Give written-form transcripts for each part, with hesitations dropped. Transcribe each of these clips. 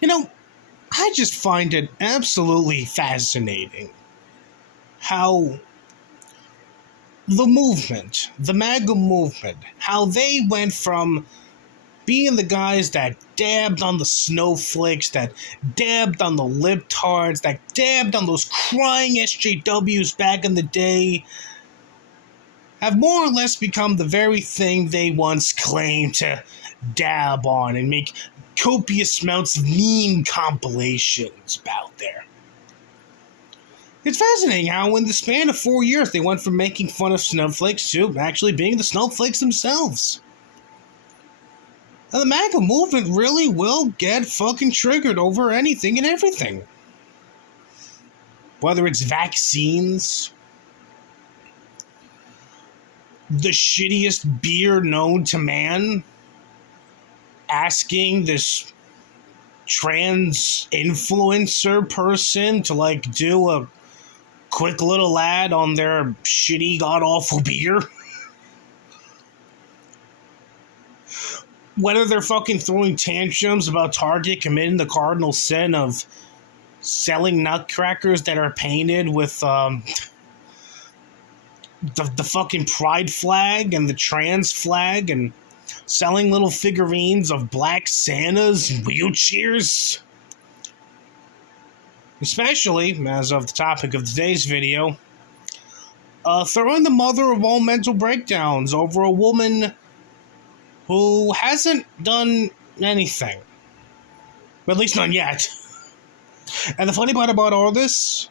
You know, I just find it absolutely fascinating how the MAGA movement, how they went from being the guys that dabbed on the snowflakes, that dabbed on the libtards, that dabbed on those crying SJWs back in the day, have more or less become the very thing they once claimed to dab on and make copious amounts of meme compilations about there. It's fascinating how in the span of 4 years they went from making fun of snowflakes to actually being the snowflakes themselves. And the MAGA movement really will get fucking triggered over anything and everything. Whether it's vaccines, the shittiest beer known to man, asking this trans influencer person to like do a quick little ad on their shitty god awful beer. Whether they're fucking throwing tantrums about Target committing the cardinal sin of selling nutcrackers that are painted with the fucking pride flag and the trans flag, and selling little figurines of black Santas and wheelchairs. Especially, as of the topic of today's video, throwing the mother of all mental breakdowns over a woman who hasn't done anything. At least none yet. And the funny part about all this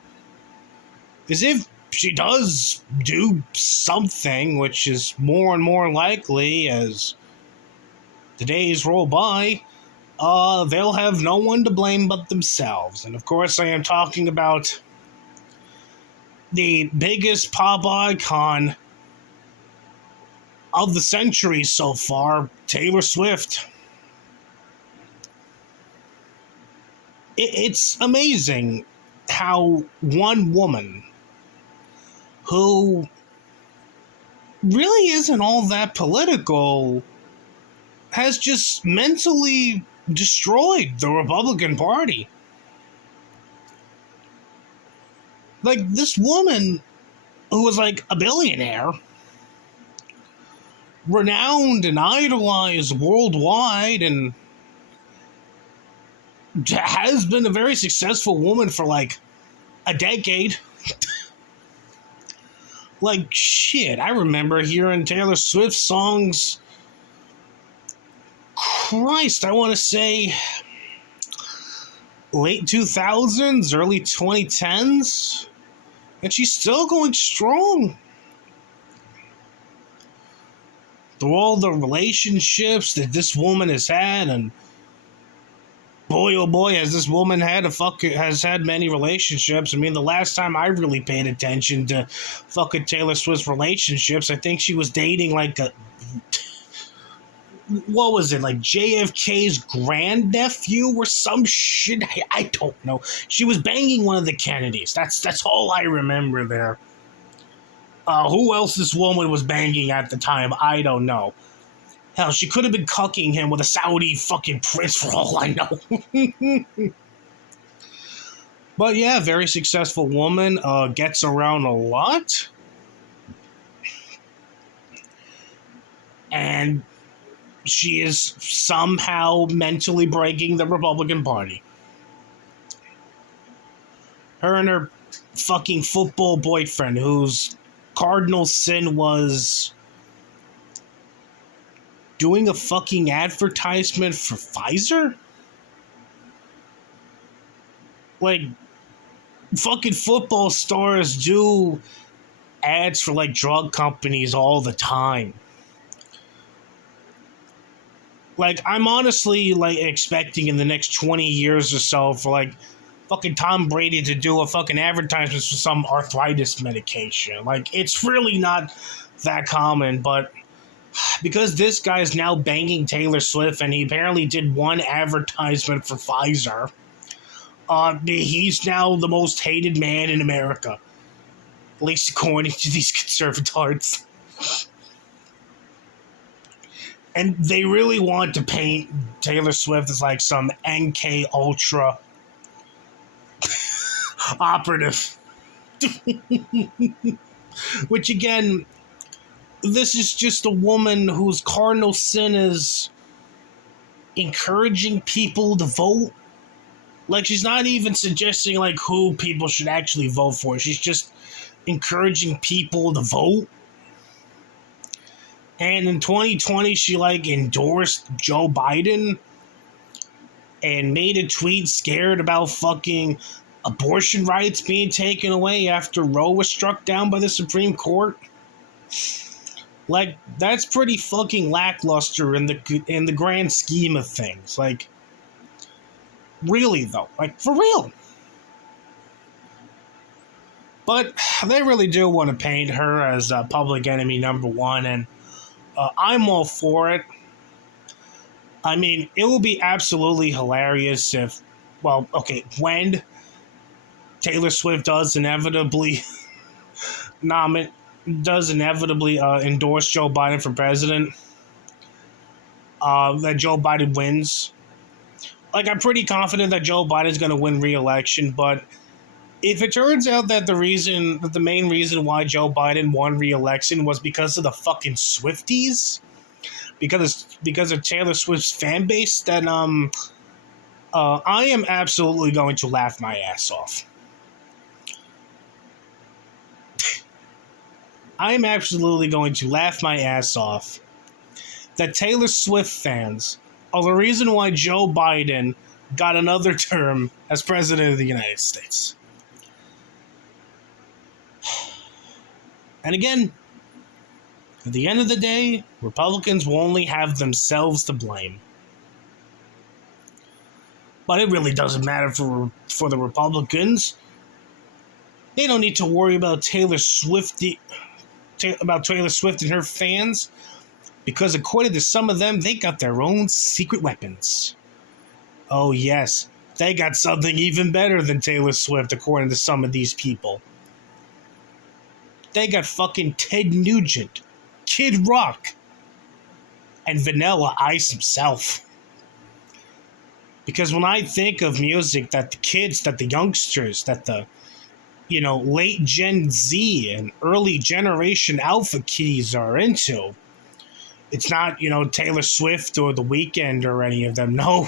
is if she does do something, which is more and more likely as the days roll by, they'll have no one to blame but themselves. And of course, I am talking about the biggest pop icon of the century so far, Taylor Swift. It's amazing how one woman who really isn't all that political has just mentally destroyed the Republican Party. Like, this woman who was like a billionaire, renowned and idolized worldwide, and has been a very successful woman for like a decade. Like, shit, I remember hearing Taylor Swift songs, Christ, I want to say late 2000s, early 2010s, and she's still going strong. Through all the relationships that this woman has had, and boy, oh boy, has this woman has had many relationships. I mean, the last time I really paid attention to fucking Taylor Swift's relationships, I think she was dating like what was it, like JFK's grandnephew or some shit? I don't know. She was banging one of the Kennedys. That's all I remember there. Who else this woman was banging at the time, I don't know. Hell, she could have been cucking him with a Saudi fucking prince for all I know. But yeah, very successful woman, gets around a lot. And she is somehow mentally breaking the Republican Party. Her and her fucking football boyfriend, whose cardinal sin was doing a fucking advertisement for Pfizer? Like, fucking football stars do ads for like drug companies all the time. Like, I'm honestly like expecting in the next 20 years or so for like fucking Tom Brady to do a fucking advertisement for some arthritis medication. Like, it's really not that common, but because this guy is now banging Taylor Swift and he apparently did one advertisement for Pfizer, he's now the most hated man in America. At least according to these conservatives. And they really want to paint Taylor Swift as like some NK Ultra operative. Which again, this is just a woman whose cardinal sin is encouraging people to vote. Like, she's not even suggesting like who people should actually vote for. She's just encouraging people to vote. And in 2020, she like endorsed Joe Biden and made a tweet scared about fucking abortion rights being taken away after Roe was struck down by the Supreme Court. Like, that's pretty fucking lackluster in the grand scheme of things. Like, really though, like for real. But they really do want to paint her as public enemy number one, and I'm all for it. I mean, it will be absolutely hilarious if, well, okay, when Taylor Swift does inevitably endorse Joe Biden for president, that Joe Biden wins. Like, I'm pretty confident that Joe Biden's going to win re-election, but if it turns out that the main reason why Joe Biden won re-election was because of the fucking Swifties, because of Taylor Swift's fan base, then I am absolutely going to laugh my ass off. I am absolutely going to laugh my ass off that Taylor Swift fans are the reason why Joe Biden got another term as president of the United States. And again, at the end of the day, Republicans will only have themselves to blame. But it really doesn't matter for the Republicans. They don't need to worry about Taylor Swift and her fans, because according to some of them, they got their own secret weapons. Oh yes, they got something even better than Taylor Swift, according to some of these people. They got fucking Ted Nugent, Kid Rock, and Vanilla Ice himself. Because when I think of music that the kids, that the youngsters, that the, late Gen Z and early generation Alpha Kiddies are into, it's not, Taylor Swift or The Weeknd or any of them. No.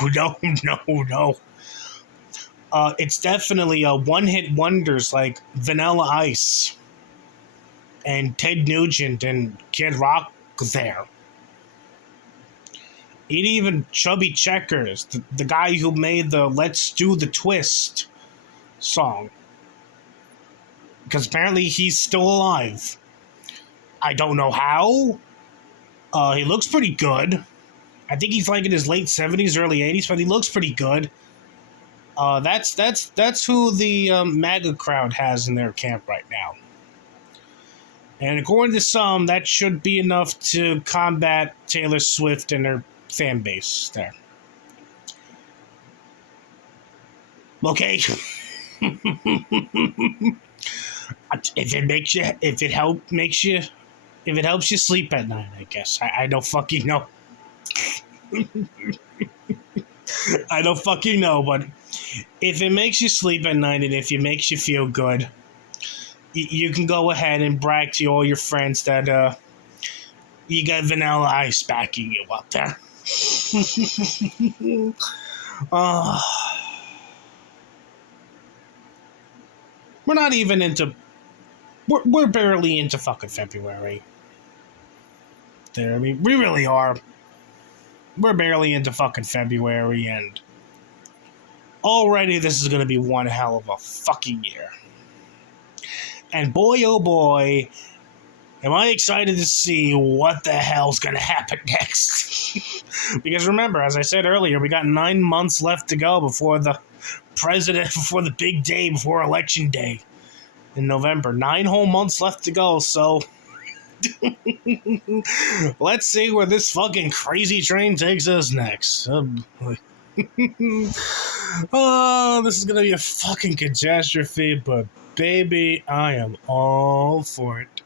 It's definitely one-hit wonders like Vanilla Ice and Ted Nugent and Kid Rock there. Even Chubby Checkers, the guy who made the Let's Do the Twist song. Because apparently he's still alive. I don't know how. He looks pretty good. I think he's like in his late 70s, early 80s, but he looks pretty good. That's who the MAGA crowd has in their camp right now. And according to some, that should be enough to combat Taylor Swift and her fan base there. Okay. If it helps you sleep at night, I guess. I don't fucking know. I don't fucking know, but if it makes you sleep at night and if it makes you feel good, you can go ahead and brag to all your friends that you got Vanilla Ice backing you up there. We're not even into... We're barely into fucking February. There, I mean, we really are. We're barely into fucking February, and already this is going to be one hell of a fucking year. And boy, oh boy, am I excited to see what the hell's going to happen next. Because remember, as I said earlier, we got 9 months left to go before the big day, before Election Day in November. 9 whole months left to go, so let's see where this fucking crazy train takes us next. Oh, this is going to be a fucking catastrophe, but baby, I am all for it.